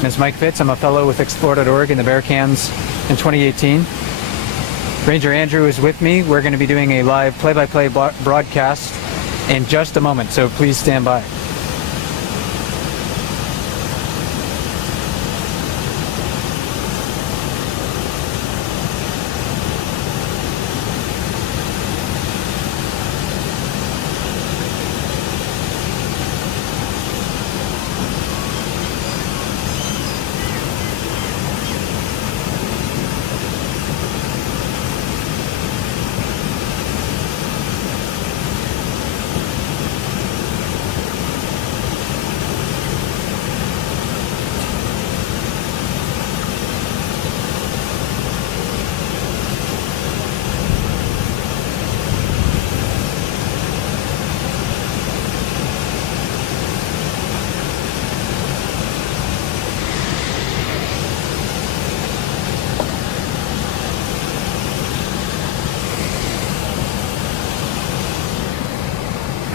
name is Mike Fitz. I'm a fellow with Explore.org in the bear cams in 2018. Ranger Andrew is with me. We're going to be doing a live play-by-play broadcast in just a moment, so please stand by.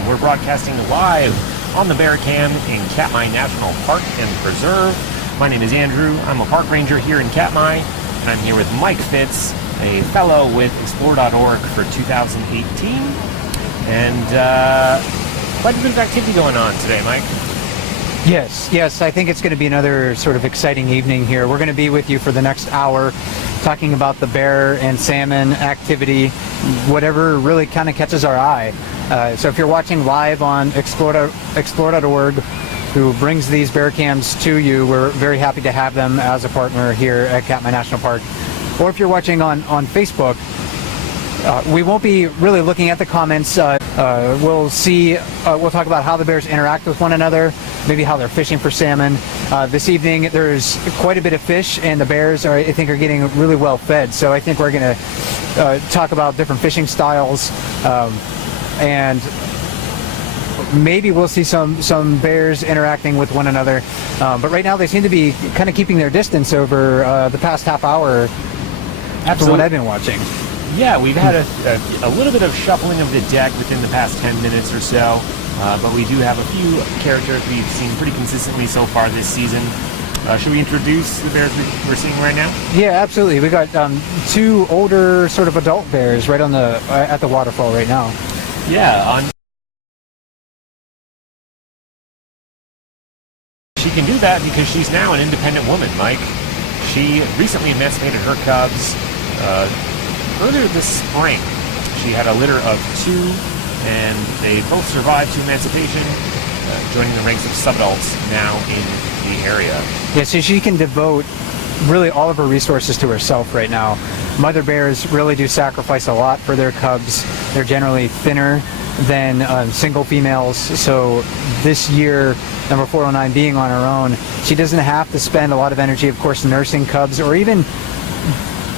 We're broadcasting live on the bear cam in Katmai National Park and Preserve. My name is Andrew. I'm a park ranger here in Katmai, and I'm here with Mike Fitz, a fellow with Explore.org for 2018. And quite a bit of activity going on today, Mike. Yes, I think it's going to be another sort of exciting evening here. We're going to be with you for the next hour talking about the bear and salmon activity, whatever really kind of catches our eye. So if you're watching live on Explore.org, who brings these bear cams to you, we're very happy to have them as a partner here at Katmai National Park. Or if you're watching on Facebook, we won't be really looking at the comments. We'll talk about how the bears interact with one another, maybe how they're fishing for salmon. This evening there's quite a bit of fish, and the bears I think are getting really well fed. So I think we're going to talk about different fishing styles, and maybe we'll see some bears interacting with one another. But right now they seem to be kind of keeping their distance over the past half hour. Absolutely. From what I've been watching. Yeah, we've had a little bit of shuffling of the deck within the past 10 minutes or so, but we do have a few characters we've seen pretty consistently so far this season. Should we introduce the bears we're seeing right now? Yeah, absolutely. We got two older sort of adult bears right on the at the waterfall right now. Yeah, she can do that because she's now an independent woman, Mike. She recently emancipated her cubs earlier this spring. She had a litter of 2, and they both survived to emancipation, joining the ranks of subadults now in the area. Yeah, so she can devote really all of her resources to herself right now. Mother bears really do sacrifice a lot for their cubs. They're generally thinner than single females, so this year, number 409 being on her own, she doesn't have to spend a lot of energy, of course, nursing cubs or even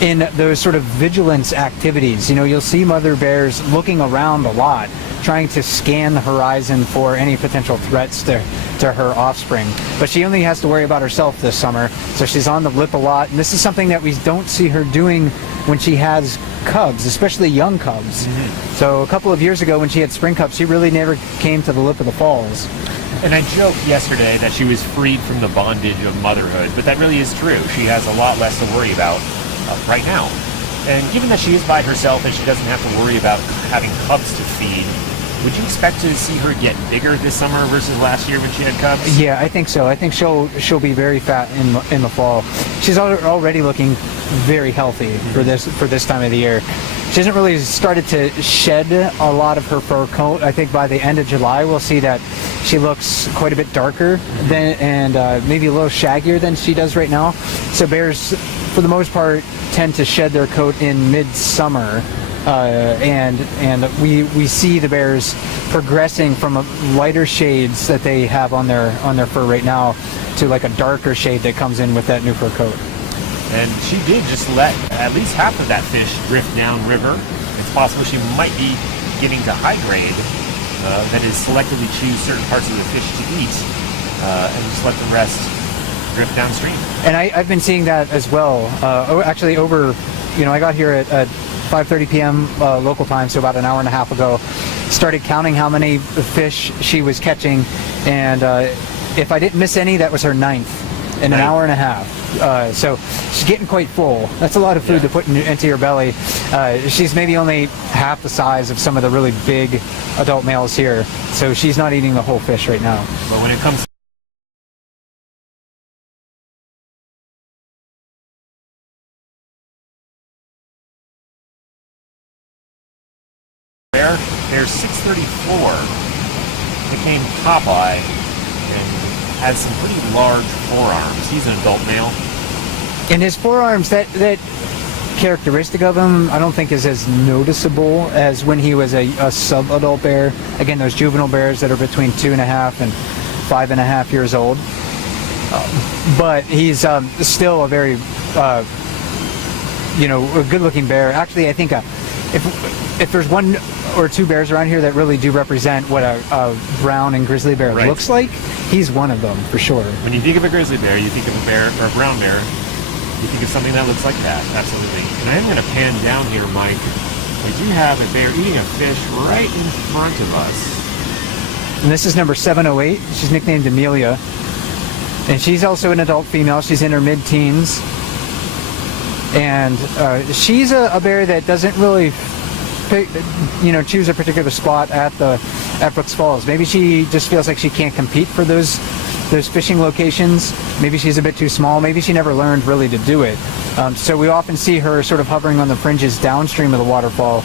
in those sort of vigilance activities. You know, you'll see mother bears looking around a lot, trying to scan the horizon for any potential threats to her offspring. But she only has to worry about herself this summer, so she's on the lip a lot, and this is something that we don't see her doing when she has cubs, especially young cubs. Mm-hmm. So a couple of years ago when she had spring cubs, she really never came to the lip of the falls. And I joked yesterday that she was freed from the bondage of motherhood, but that really is true. She has a lot less to worry about right now. And given that she is by herself and she doesn't have to worry about having cubs to feed, would you expect to see her get bigger this summer versus last year when she had cubs? Yeah, I think so. I think she'll be very fat in the fall. She's already looking very healthy for this time of the year. She hasn't really started to shed a lot of her fur coat. I think by the end of July we'll see that she looks quite a bit darker and maybe a little shaggier than she does right now. So bears, for the most part, tend to shed their coat in midsummer. And we see the bears progressing from lighter shades that they have on their fur right now to like a darker shade that comes in with that new fur coat. And she did just let at least half of that fish drift downriver. It's possible she might be getting to high grade, that is selectively choose certain parts of the fish to eat, and just let the rest drift downstream. And I've been seeing that as well. Actually, I got here at 5:30 p.m. Local time, so about an hour and a half ago. Started counting how many fish she was catching, and if I didn't miss any, that was her 9th. in an Right. hour and a half. So she's getting quite full. That's a lot of food to put into your belly. She's maybe only half the size of some of the really big adult males here. So she's not eating the whole fish right now. But when it comes to there's 634 became Popeye and has some pretty large forearms. He's an adult male. And his forearms, that characteristic of him, I don't think is as noticeable as when he was a sub-adult bear. Again, those juvenile bears that are between 2.5 and 5.5 years old. But he's still a very, a good-looking bear. Actually, I think if there's one or two bears around here that really do represent what a brown and grizzly bear looks like, he's one of them for sure. When you think of a grizzly bear, you think of a bear or a brown bear. You think of something that looks like that, absolutely. And I am going to pan down here, Mike. We do have a bear eating a fish right in front of us. And this is number 708. She's nicknamed Amelia. And she's also an adult female. She's in her mid-teens. And she's a bear that doesn't really choose a particular spot at Brooks Falls. Maybe she just feels like she can't compete for those fishing locations. Maybe she's a bit too small. Maybe she never learned really to do it. So we often see her sort of hovering on the fringes downstream of the waterfall.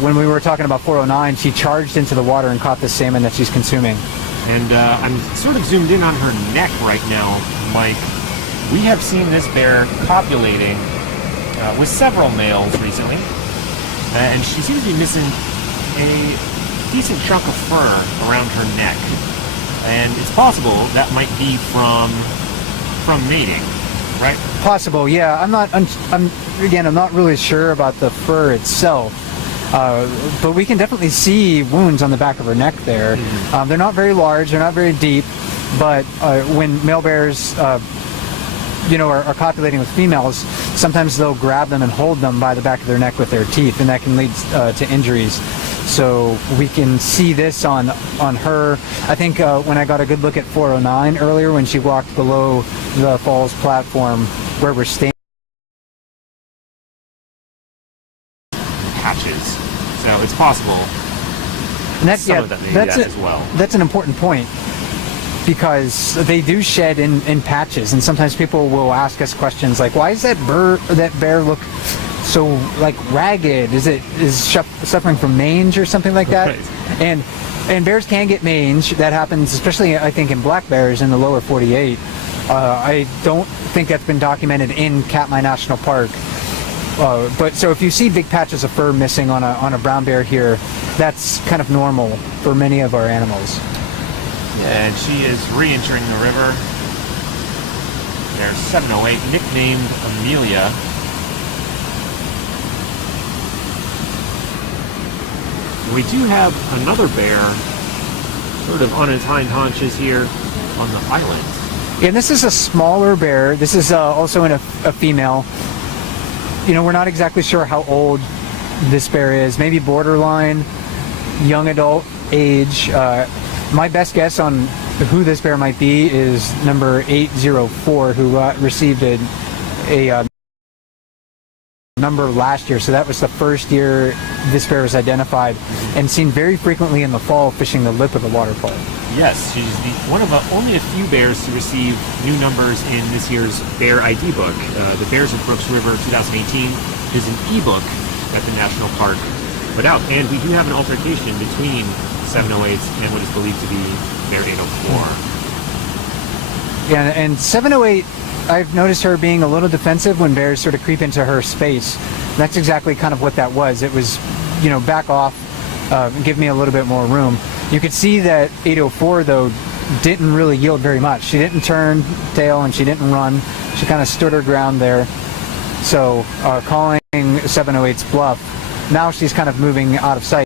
When we were talking about 409, she charged into the water and caught the salmon that she's consuming. And I'm sort of zoomed in on her neck right now, Mike. We have seen this bear copulating with several males recently. And she seems to be missing a decent chunk of fur around her neck. And it's possible that might be from mating, right? Possible, yeah. I'm not really sure about the fur itself, but we can definitely see wounds on the back of her neck there. Mm-hmm. They're not very large, they're not very deep, but when male bears, are copulating with females, sometimes they'll grab them and hold them by the back of their neck with their teeth, and that can lead to injuries. So we can see this on her. I think when I got a good look at 409 earlier, when she walked below the falls platform where we're standing. Patches. So it's possible. And that's as well. That's an important point, because they do shed in patches, and sometimes people will ask us questions like, why does that bear look so like ragged? Is suffering from mange or something like that? Right. And bears can get mange. That happens especially, I think, in black bears in the lower 48. I don't think that's been documented in Katmai National Park. But so if you see big patches of fur missing on a brown bear here, that's kind of normal for many of our animals. Yeah, and she is re-entering the river. There's 708, nicknamed Amelia. We do have another bear sort of on his hind haunches here on the island. And this is a smaller bear. This is also a female. We're not exactly sure how old this bear is. Maybe borderline young adult age. My best guess on who this bear might be is number 804, who received a number last year. So that was the first year this bear was identified and seen very frequently in the fall fishing the lip of the waterfall. Yes, she's one of only a few bears to receive new numbers in this year's Bear ID book. The Bears of Brooks River 2018 is an ebook that the National Park put out. And we do have an altercation between 708 and what is believed to be Bear 804. Yeah, and 708, I've noticed her being a little defensive when bears sort of creep into her space. That's exactly kind of what that was. It was, back off, give me a little bit more room. You could see that 804, though, didn't really yield very much. She didn't turn tail and she didn't run. She kind of stood her ground there. So calling 708's bluff, now she's kind of moving out of sight.